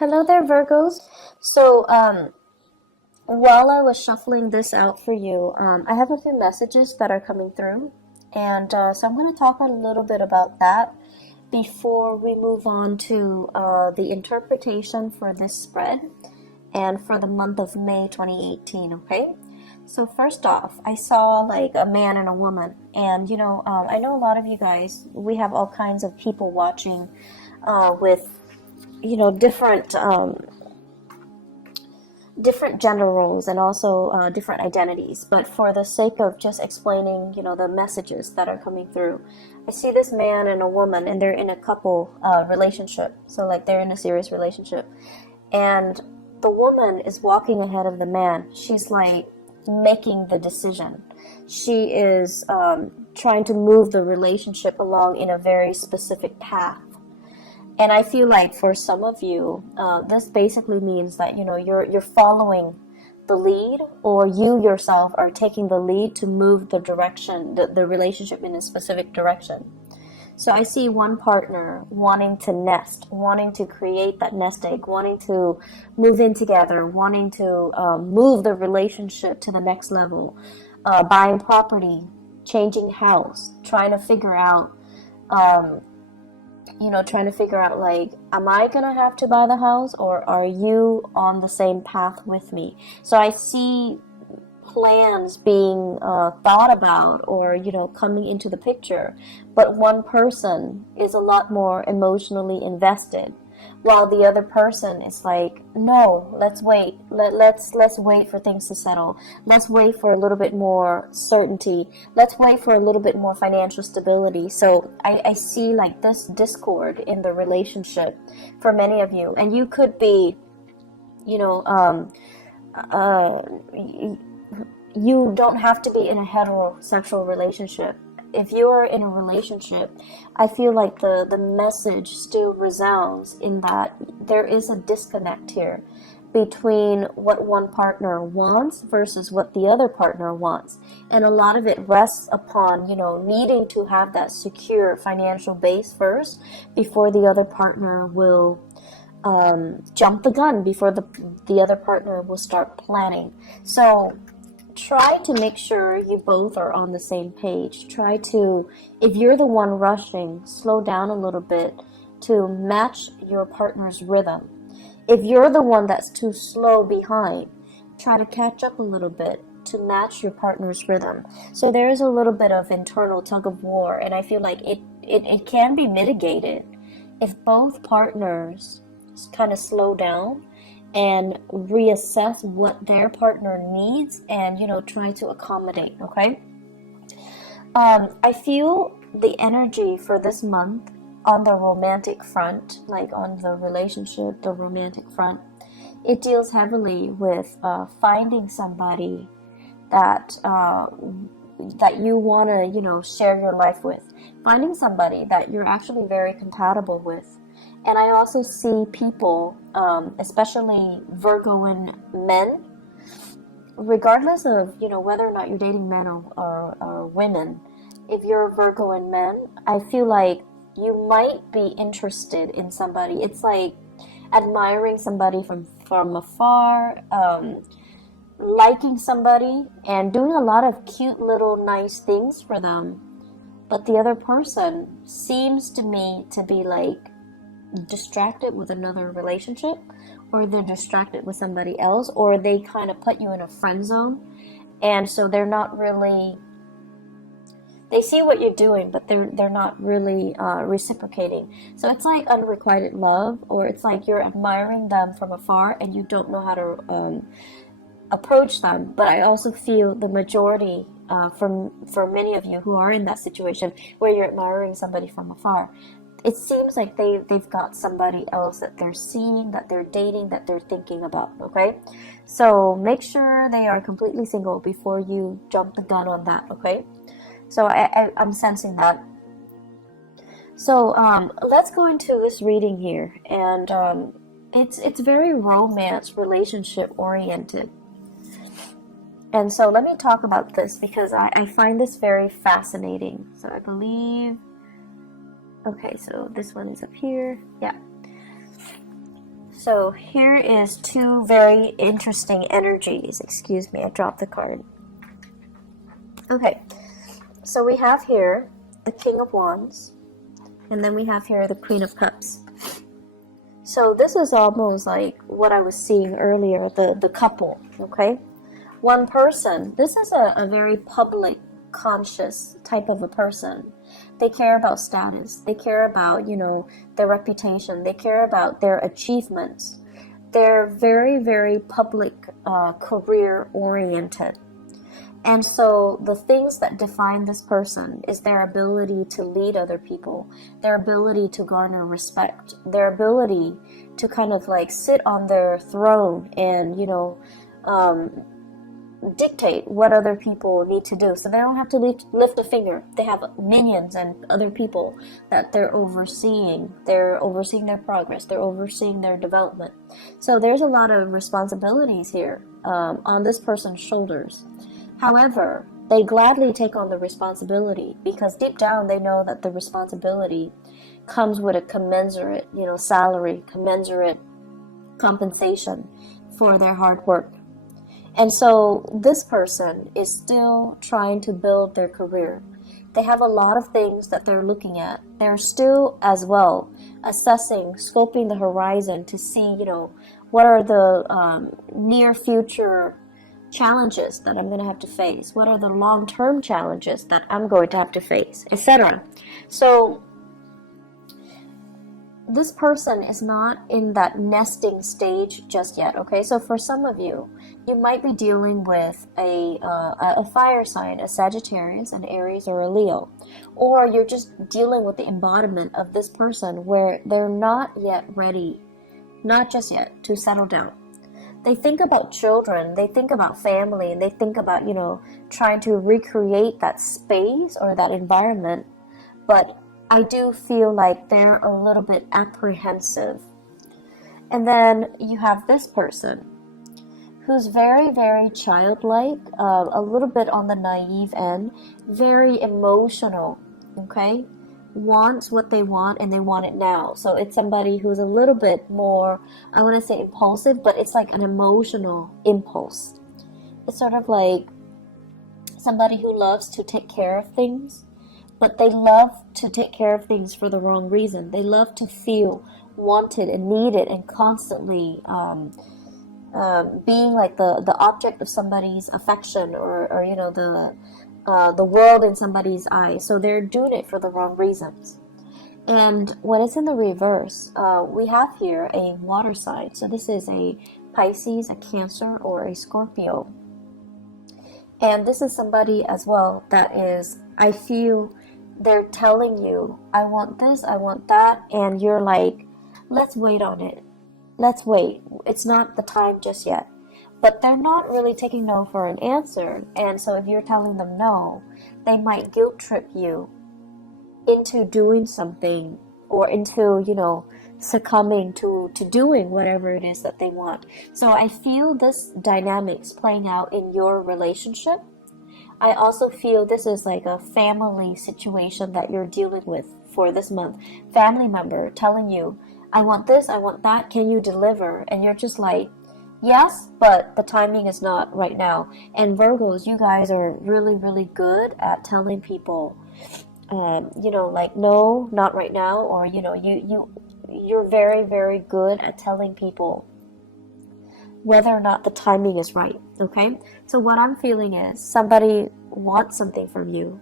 Hello there, Virgos. So, while I was shuffling this out for you, I have a few messages that are coming through, and so I'm going to talk a little bit about that before we move on to the interpretation for this spread and for the month of May 2018, okay? So first off, I saw like a man and a woman, and I know a lot of you guys, we have all kinds of people watching with different gender roles and also different identities. But for the sake of just explaining, the messages that are coming through, I see this man and a woman, and they're in a couple relationship. So like they're in a serious relationship, and the woman is walking ahead of the man. She's like making the decision. She is trying to move the relationship along in a very specific path. And I feel like for some of you, this basically means that you're following the lead, or you yourself are taking the lead to move the direction, the relationship in a specific direction. So I see one partner wanting to nest, wanting to create that nest egg, wanting to move in together, wanting to move the relationship to the next level, buying property, changing house, trying to figure out. Like, am I gonna have to buy the house, or are you on the same path with me? So I see plans being thought about, or coming into the picture, but one person is a lot more emotionally invested, while the other person is like, no, let's wait, let's wait for things to settle, let's wait for a little bit more certainty, let's wait for a little bit more financial stability. So I see like this discord in the relationship for many of you, and you could be you don't have to be in a heterosexual relationship. If you are in a relationship, I feel like the message still resounds in that there is a disconnect here between what one partner wants versus what the other partner wants. And a lot of it rests upon, needing to have that secure financial base first before the other partner will jump the gun, before the other partner will start planning. So try to make sure you both are on the same page. Try to, if you're the one rushing, slow down a little bit to match your partner's rhythm. If you're the one that's too slow behind, try to catch up a little bit to match your partner's rhythm. So there's a little bit of internal tug of war, and I feel like it can be mitigated if both partners kind of slow down and reassess what their partner needs, and try to accommodate. Okay. I feel the energy for this month on the romantic front, like on the relationship, the romantic front, it deals heavily with finding somebody that that you want to share your life with, finding somebody that you're actually very compatible with. And I also see people, especially Virgoan men, regardless of whether or not you're dating men or women. If you're a Virgoan man, I feel like you might be interested in somebody. It's like admiring somebody from afar, liking somebody, and doing a lot of cute little nice things for them. But the other person seems to me to be like distracted with another relationship, or they're distracted with somebody else, or they kind of put you in a friend zone, and so they're not really, they see what you're doing, but they're not really reciprocating. So it's like unrequited love, or it's like you're admiring them from afar and you don't know how to approach them. But I also feel the majority, for many of you who are in that situation where you're admiring somebody from afar, it seems like they've got somebody else that they're seeing, that they're dating, that they're thinking about. Okay, so make sure they are completely single before you jump the gun on that. Okay, so I'm sensing that. So let's go into this reading here, and it's very romance relationship oriented. And so let me talk about this because I find this very fascinating. So I believe, okay, so this one is up here. Yeah. So here is two very interesting energies. Excuse me, I dropped the card. Okay, so we have here the King of Wands, and then we have here the Queen of Cups. So this is almost like what I was seeing earlier, the couple, okay? One person, this is a very public, conscious type of a person. They care about status. They care about, their reputation. They care about their achievements. They're very, very public, career-oriented. And so the things that define this person is their ability to lead other people, their ability to garner respect, their ability to kind of like sit on their throne and, dictate what other people need to do. So they don't have to lift a finger. They have minions and other people that they're overseeing. They're overseeing their progress. They're overseeing their development. So there's a lot of responsibilities here on this person's shoulders. However, they gladly take on the responsibility because deep down they know that the responsibility comes with a commensurate, salary, commensurate compensation for their hard work. And so this person is still trying to build their career. They have a lot of things that they're looking at. They're still as well assessing, scoping the horizon to see, what are the near future challenges that I'm going to have to face? What are the long-term challenges that I'm going to have to face, etc. So this person is not in that nesting stage just yet, okay? So for some of you, you might be dealing with a fire sign, a Sagittarius, an Aries, or a Leo. Or you're just dealing with the embodiment of this person where they're not yet ready, not just yet, to settle down. They think about children, they think about family, and they think about, trying to recreate that space or that environment. But I do feel like they're a little bit apprehensive. And then you have this person who's very, very childlike, a little bit on the naive end, very emotional, okay? Wants what they want and they want it now. So it's somebody who's a little bit more, I want to say impulsive, but it's like an emotional impulse. It's sort of like somebody who loves to take care of things, but they love to take care of things for the wrong reason. They love to feel wanted and needed and constantly being like the object of somebody's affection or the world in somebody's eyes. So they're doing it for the wrong reasons. And when it's in the reverse, we have here a water sign. So this is a Pisces, a Cancer, or a Scorpio. And this is somebody as well that is, I feel they're telling you, I want this, I want that. And you're like, let's wait on it. Let's wait. It's not the time just yet. But they're not really taking no for an answer. And so if you're telling them no, they might guilt trip you into doing something or into, succumbing to doing whatever it is that they want. So I feel this dynamics playing out in your relationship. I also feel this is like a family situation that you're dealing with for this month. Family member telling you, I want this, I want that, can you deliver? And you're just like, yes, but the timing is not right now. And Virgos, you guys are really, really good at telling people, like, no, not right now. Or, you're very, very good at telling people whether or not the timing is right, okay? So what I'm feeling is somebody wants something from you.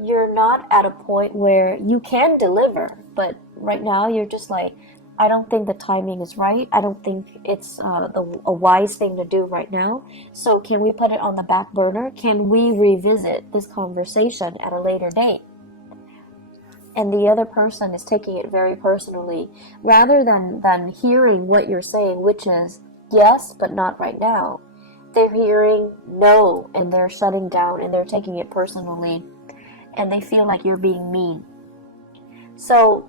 You're not at a point where you can deliver, but right now you're just like, I don't think the timing is right. I don't think it's a wise thing to do right now. So can we put it on the back burner? Can we revisit this conversation at a later date? And the other person is taking it very personally, rather than hearing what you're saying, which is yes, but not right now. They're hearing no, and they're shutting down, and they're taking it personally, and they feel like you're being mean. So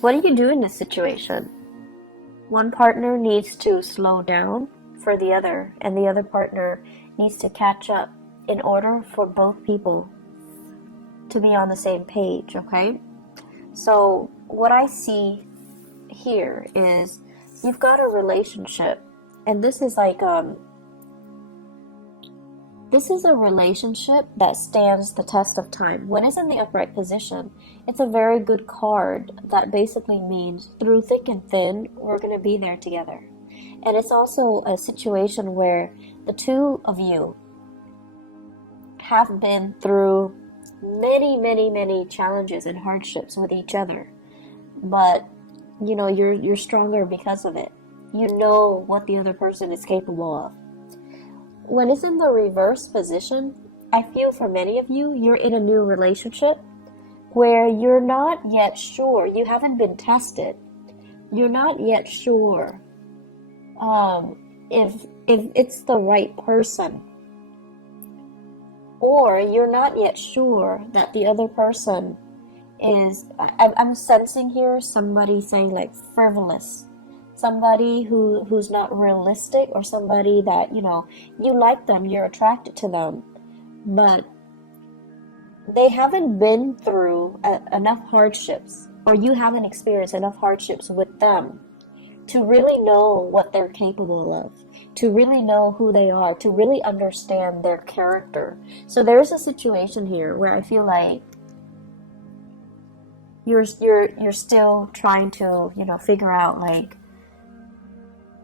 what do you do in this situation? One partner needs to slow down for the other, and the other partner needs to catch up in order for both people to be on the same page, okay? So what I see here is you've got a relationship, and this is like this is a relationship that stands the test of time. When it's in the upright position, it's a very good card that basically means through thick and thin, we're going to be there together. And it's also a situation where the two of you have been through many challenges and hardships with each other. But, you know, you're stronger because of it. You know what the other person is capable of. When it's in the reverse position, I feel for many of you, you're in a new relationship where you're not yet sure. You haven't been tested. You're not yet sure if it's the right person. Or you're not yet sure that the other person is, I'm sensing here somebody saying like frivolous. Somebody who's not realistic, or somebody that, you know, you like them, you're attracted to them, but they haven't been through enough hardships, or you haven't experienced enough hardships with them to really know what they're capable of, to really know who they are, to really understand their character. So there's a situation here where I feel like you're still trying to, you know, figure out like,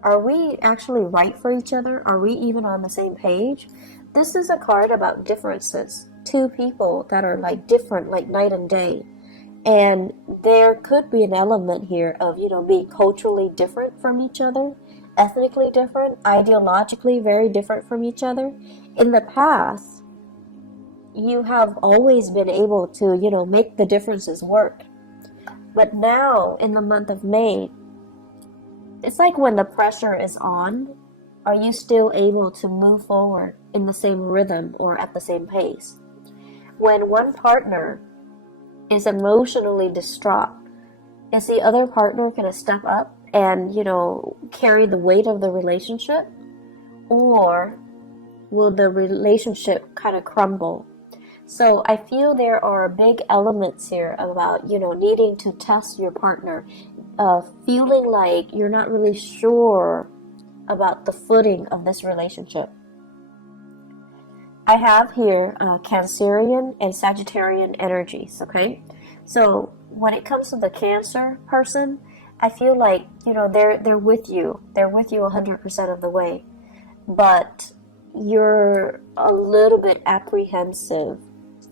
are we actually right for each other? Are we even on the same page? This is a card about differences. Two people that are like different, like night and day. And there could be an element here of, you know, being culturally different from each other, ethnically different, ideologically very different from each other. In the past, you have always been able to, you know, make the differences work. But now, in the month of May, it's like when the pressure is on, are you still able to move forward in the same rhythm or at the same pace? When one partner is emotionally distraught, is the other partner going to step up and, you know, carry the weight of the relationship? Or will the relationship kind of crumble? So I feel there are big elements here about, you know, needing to test your partner, feeling like you're not really sure about the footing of this relationship. I have here Cancerian and Sagittarian energies, okay? So when it comes to the Cancer person, I feel like, you know, they're with you. They're with you 100% of the way. But you're a little bit apprehensive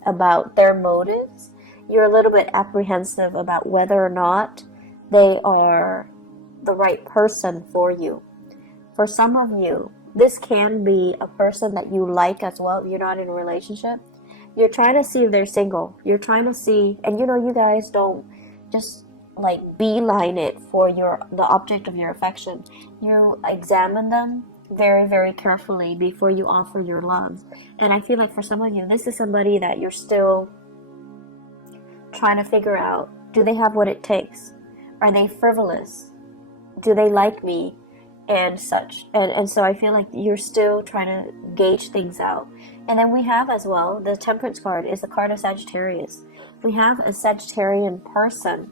about their motives. You're a little bit apprehensive about whether or not they are the right person for you. For some of you, this can be a person that you like as well. If you're not in a relationship, you're trying to see if they're single. You're trying to see, and you know, you guys don't just like beeline it for the object of your affection. You examine them very carefully before you offer your love. And I feel like for some of you, this is somebody that you're still trying to figure out, do they have what it takes? Are they frivolous? Do they like me? And such. And so I feel like you're still trying to gauge things out. And then we have as well, the Temperance card is the card of Sagittarius. We have a Sagittarian person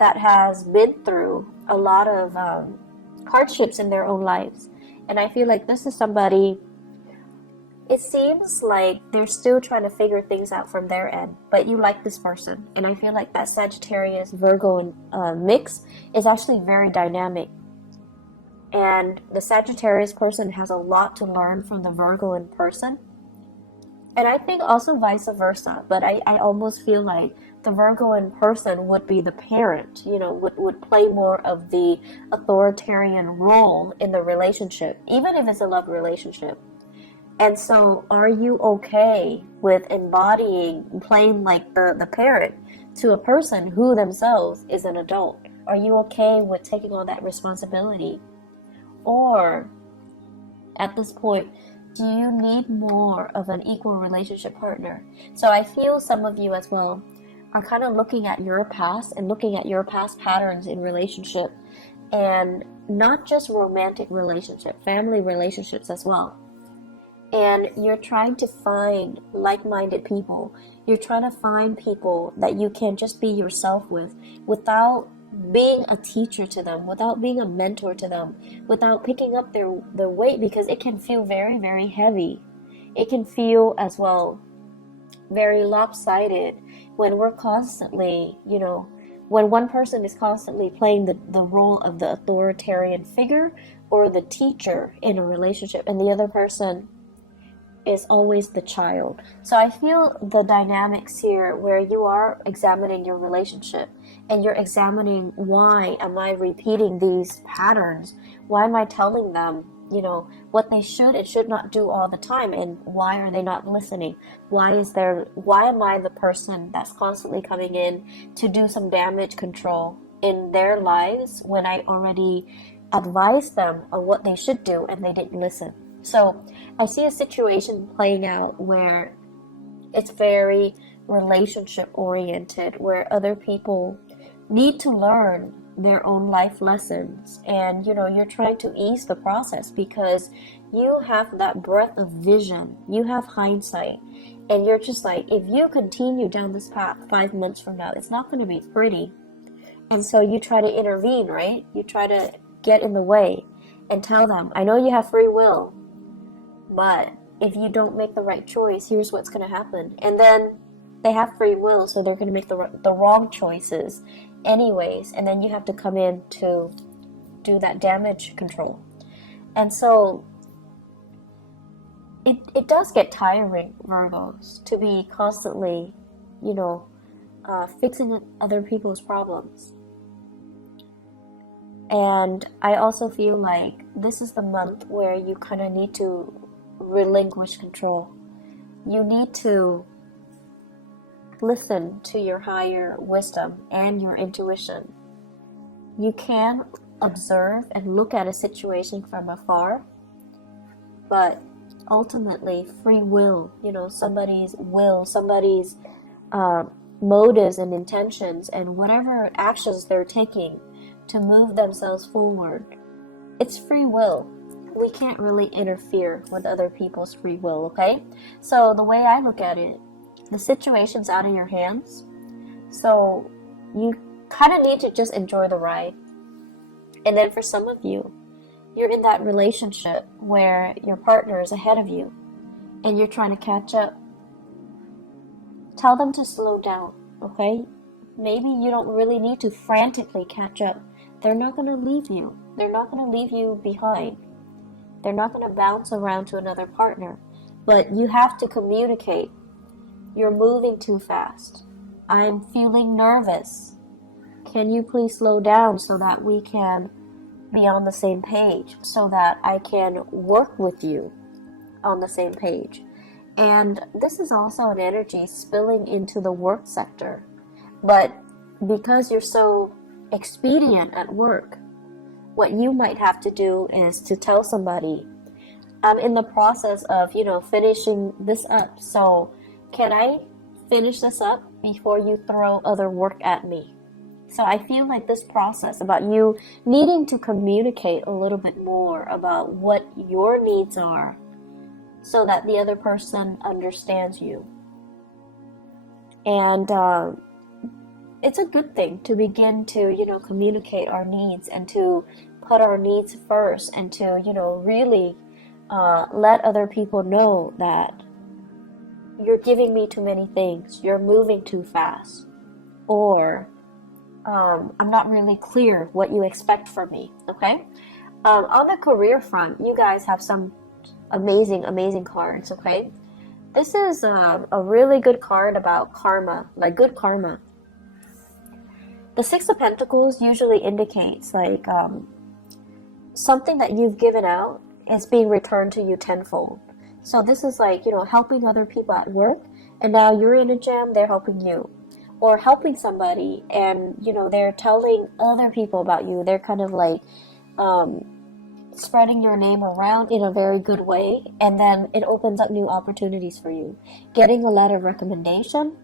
that has been through a lot of hardships in their own lives. And I feel like this is somebody, it seems like they're still trying to figure things out from their end, but you like this person. And I feel like that Sagittarius Virgo mix is actually very dynamic. And the Sagittarius person has a lot to learn from the Virgoan person. And I think also vice versa, but I almost feel like the Virgoan person would be the parent, you know, would play more of the authoritarian role in the relationship, even if it's a love relationship. And so are you okay with playing like the parent to a person who themselves is an adult? Are you okay with taking on that responsibility? Or at this point, do you need more of an equal relationship partner? So I feel some of you as well are kind of looking at your past and looking at your past patterns in relationship, and not just romantic relationship, family relationships as well. And you're trying to find like-minded people. You're trying to find people that you can just be yourself with without being a teacher to them, without being a mentor to them, without picking up their weight, because it can feel very, very heavy. It can feel as well very lopsided when we're constantly, when one person is constantly playing the role of the authoritarian figure or the teacher in a relationship, and the other person is always the child. So I feel the dynamics here where you are examining your relationship and you're examining, why am I repeating these patterns? Why am I telling them, what they should and should not do all the time, and why are they not listening? Why am I the person that's constantly coming in to do some damage control in their lives when I already advised them on what they should do and they didn't listen? So I see a situation playing out where it's very relationship oriented, where other people need to learn their own life lessons, and you're trying to ease the process because you have that breadth of vision, you have hindsight, and you're just like, if you continue down this path 5 months from now, it's not going to be pretty. And so you try to intervene, right? You try to get in the way and tell them, I know you have free will, but if you don't make the right choice, here's what's going to happen. And then they have free will, so they're going to make the wrong choices anyways, and then you have to come in to do that damage control. And so it does get tiring, Virgos, to be constantly, fixing other people's problems. And I also feel like this is the month where you kind of need to relinquish control. You need to listen to your higher wisdom and your intuition. You can observe and look at a situation from afar, but ultimately free will, somebody's motives and intentions and whatever actions they're taking to move themselves forward, it's free will. We can't really interfere with other people's free will, okay? So the way I look at it, the situation's out of your hands, so you kind of need to just enjoy the ride. And then for some of you, you're in that relationship where your partner is ahead of you and you're trying to catch up. Tell them to slow down, okay? Maybe you don't really need to frantically catch up. They're not going to leave you. They're not going to leave you behind. They're not going to bounce around to another partner. But you have to communicate. You're moving too fast. I'm feeling nervous. Can you please slow down so that we can be on the same page, so that I can work with you on the same page? And this is also an energy spilling into the work sector. But because you're so expedient at work, what you might have to do is to tell somebody, I'm in the process of, finishing this up. So can I finish this up before you throw other work at me? So I feel like this process about you needing to communicate a little bit more about what your needs are so that the other person understands you. And it's a good thing to begin to, communicate our needs and to put our needs first and to, really let other people know that you're giving me too many things, you're moving too fast, or I'm not really clear what you expect from me, okay? On the career front, you guys have some amazing cards, okay? This is a really good card about karma, like good karma. The Six of Pentacles usually indicates like something that you've given out is being returned to you tenfold. So this is like, helping other people at work, and now you're in a jam, they're helping you. Or helping somebody and, they're telling other people about you. They're kind of like spreading your name around in a very good way, and then it opens up new opportunities for you. Getting a letter of recommendation,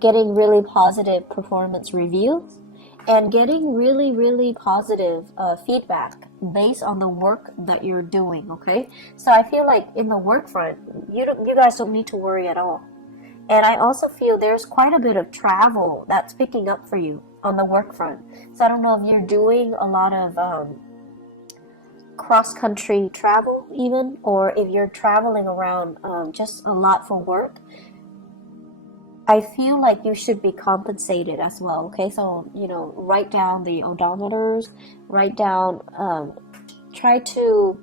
getting really positive performance reviews, and getting really positive feedback based on the work that you're doing, okay? So I feel like in the work front, you guys don't need to worry at all. And I also feel there's quite a bit of travel that's picking up for you on the work front. So I don't know if you're doing a lot of cross-country travel even, or if you're traveling around just a lot for work. I feel like you should be compensated as well, okay? So, write down the odometers, write down, try to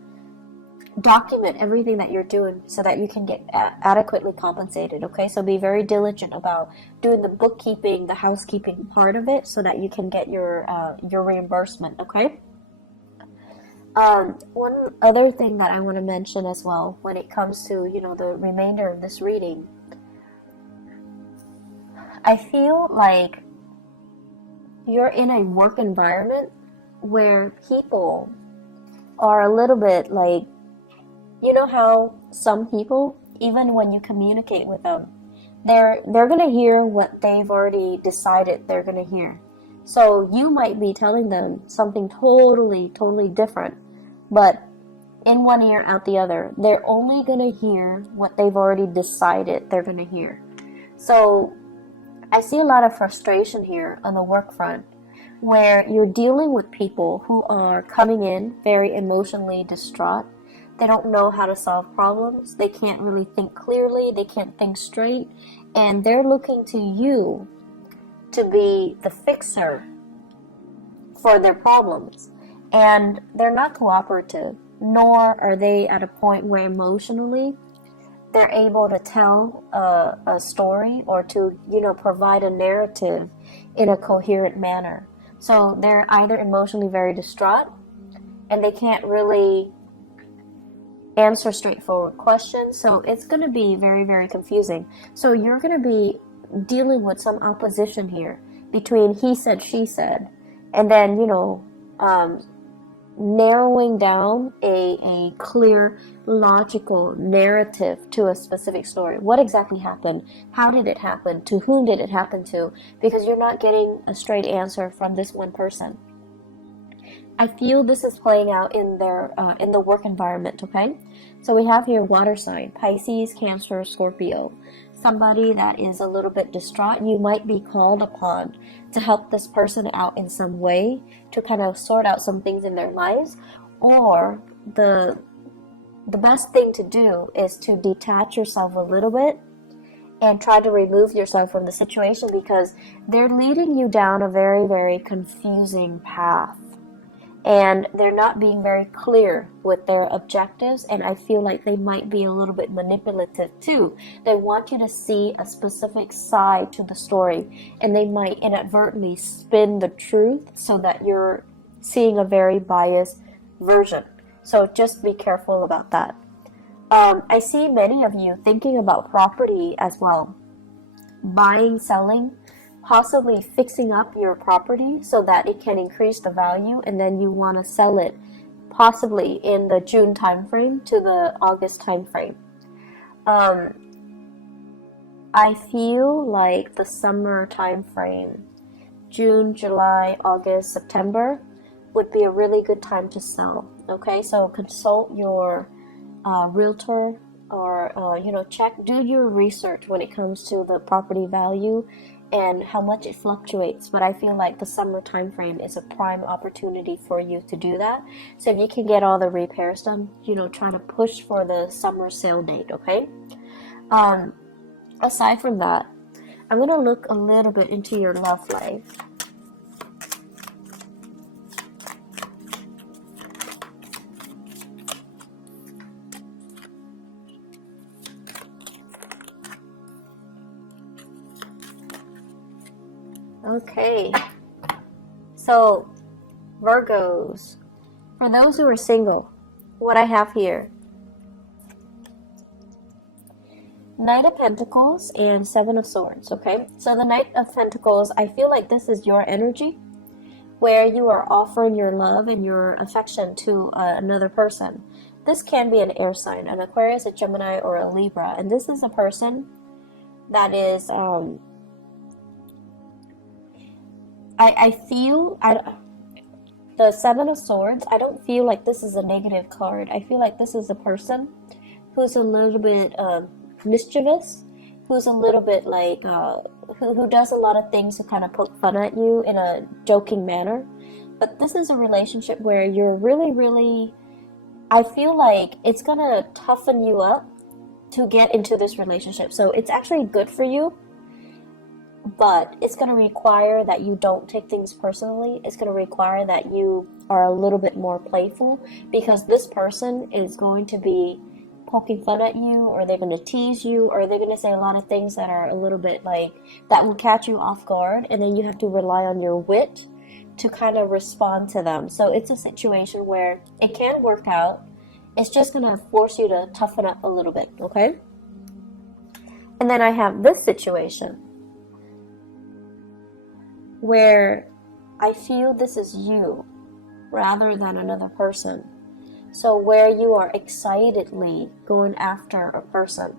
document everything that you're doing so that you can get adequately compensated, okay? So be very diligent about doing the bookkeeping, the housekeeping part of it so that you can get your reimbursement, okay? One other thing that I want to mention as well when it comes to, the remainder of this reading, I feel like you're in a work environment where people are a little bit like, you know how some people, even when you communicate with them, they're going to hear what they've already decided they're going to hear. So you might be telling them something totally, totally different, but in one ear, out the other. They're only going to hear what they've already decided they're going to hear. So I see a lot of frustration here on the work front, where you're dealing with people who are coming in very emotionally distraught. They don't know how to solve problems. They can't really think clearly. They can't think straight. And they're looking to you to be the fixer for their problems. And they're not cooperative, nor are they at a point where emotionally they're able to tell a story or to, provide a narrative in a coherent manner. So they're either emotionally very distraught and they can't really answer straightforward questions. So it's going to be very, very confusing. So you're going to be dealing with some opposition here between he said, she said, and then, narrowing down a clear, logical narrative to a specific story. What exactly happened? How did it happen? To whom did it happen to? Because you're not getting a straight answer from this one person. I feel this is playing out in the work environment, okay? So we have here water sign, Pisces, Cancer, Scorpio. Somebody that is a little bit distraught, you might be called upon to help this person out in some way, to kind of sort out some things in their lives, or the best thing to do is to detach yourself a little bit and try to remove yourself from the situation, because they're leading you down a very, very confusing path. And they're not being very clear with their objectives, and I feel like they might be a little bit manipulative too. They want you to see a specific side to the story, and they might inadvertently spin the truth so that you're seeing a very biased version. So just be careful about that. I see many of you thinking about property as well. Buying, selling, possibly fixing up your property so that it can increase the value, and then you want to sell it possibly in the June timeframe to the August timeframe. I feel like the summer timeframe, June, July, August, September, would be a really good time to sell. Okay, so consult your realtor, or do your research when it comes to the property value and how much it fluctuates. But I feel like the summer time frame is a prime opportunity for you to do that. So if you can get all the repairs done, try to push for the summer sale date, okay? Aside from that, I'm going to look a little bit into your love life. Okay, so Virgos, for those who are single, what I have here, Knight of Pentacles and Seven of Swords, okay? So the Knight of Pentacles, I feel like this is your energy, where you are offering your love and your affection to another person. This can be an air sign, an Aquarius, a Gemini, or a Libra, and this is a person that is... I feel the Seven of Swords, I don't feel like this is a negative card. I feel like this is a person who's a little bit mischievous. who's a little bit like, who does a lot of things to kind of poke fun at you in a joking manner. But this is a relationship where you're really, really, I feel like it's gonna toughen you up to get into this relationship. So it's actually good for you, but it's gonna require that you don't take things personally. It's gonna require that you are a little bit more playful, because this person is going to be poking fun at you, or they're going to tease you, or they're going to say a lot of things that are a little bit like, that will catch you off guard, and then you have to rely on your wit to kind of respond to them. So it's a situation where it can work out. It's just going to force you to toughen up a little bit, okay? And then I have this situation where I feel this is you rather than another person. So where you are excitedly going after a person.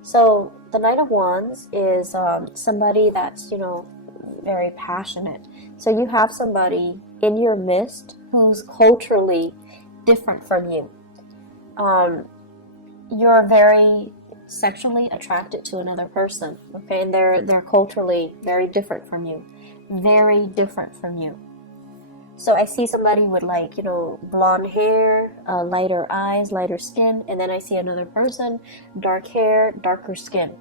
So the Knight of Wands is somebody that's, very passionate. So you have somebody in your midst who's culturally different from you. You're very sexually attracted to another person, okay? And they're culturally very different from you. Very different from you. So I see somebody with blonde hair, lighter eyes, lighter skin, and then I see another person, dark hair, darker skin.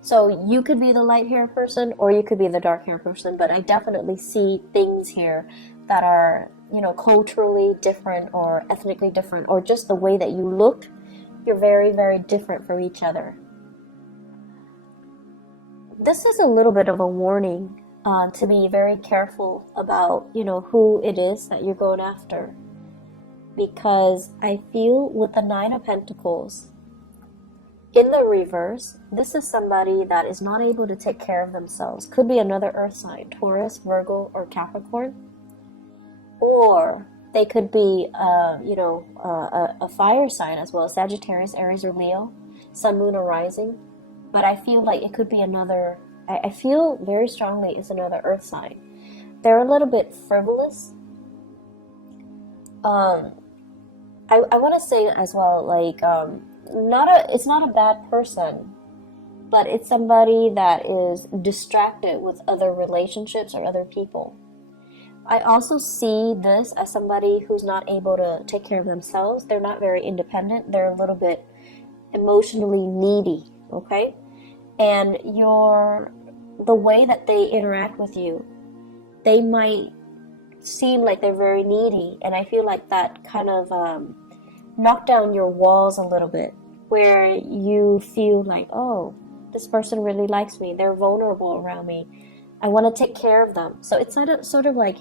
So you could be the light hair person, or you could be the dark hair person, but I definitely see things here that are, culturally different or ethnically different, or just the way that you look, you're very, very different from each other. This is a little bit of a warning. To be very careful about, who it is that you're going after. Because I feel with the Nine of Pentacles, in the reverse, this is somebody that is not able to take care of themselves. Could be another earth sign, Taurus, Virgo, or Capricorn. Or they could be, a fire sign as well, Sagittarius, Aries, or Leo, Sun, Moon, or Rising. But I feel like it could be another, I feel very strongly it's another earth sign. They're a little bit frivolous. I want to say as well, it's not a bad person, but it's somebody that is distracted with other relationships or other people. I also see this as somebody who's not able to take care of themselves. They're not very independent. They're a little bit emotionally needy, okay? And the way that they interact with you, they might seem like they're very needy, and I feel like that kind of knocked down your walls a little bit, where you feel like, oh, this person really likes me, they're vulnerable around me, I want to take care of them. So it's sort of like,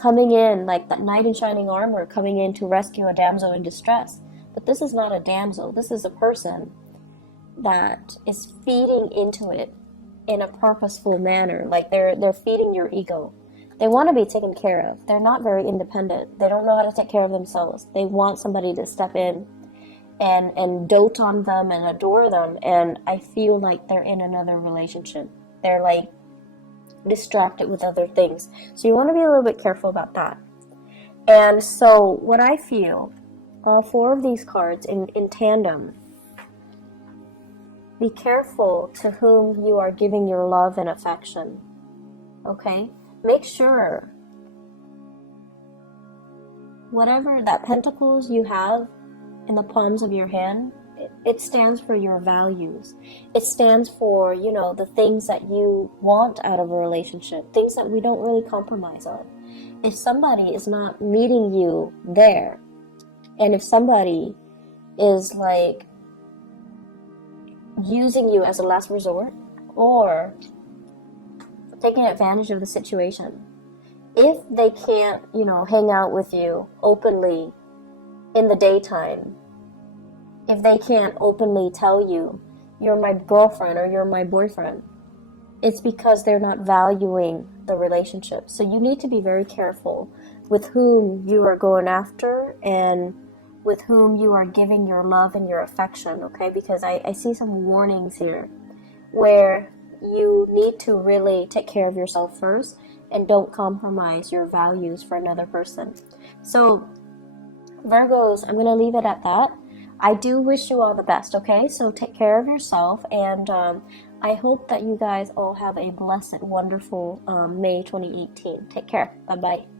coming in like that knight in shining armor, coming in to rescue a damsel in distress. But this is not a damsel, this is a person that is feeding into it in a purposeful manner. Like they're feeding your ego. They want to be taken care of. They're not very independent. They don't know how to take care of themselves. They want somebody to step in and dote on them and adore them. And I feel like they're in another relationship. They're like distracted with other things. So you want to be a little bit careful about that. And so what I feel, all four of these cards in tandem, be careful to whom you are giving your love and affection. Okay? Make sure whatever that pentacles you have in the palms of your hand, it stands for your values. It stands for, the things that you want out of a relationship, things that we don't really compromise on. If somebody is not meeting you there, and if somebody is like using you as a last resort, or taking advantage of the situation, if they can't, hang out with you openly in the daytime, if they can't openly tell you, you're my girlfriend or you're my boyfriend, it's because they're not valuing the relationship. So you need to be very careful with whom you are going after and with whom you are giving your love and your affection, okay? Because I see some warnings here where you need to really take care of yourself first and don't compromise your values for another person. So Virgos, I'm going to leave it at that. I do wish you all the best, okay? So take care of yourself, and I hope that you guys all have a blessed, wonderful May 2018. Take care. Bye-bye.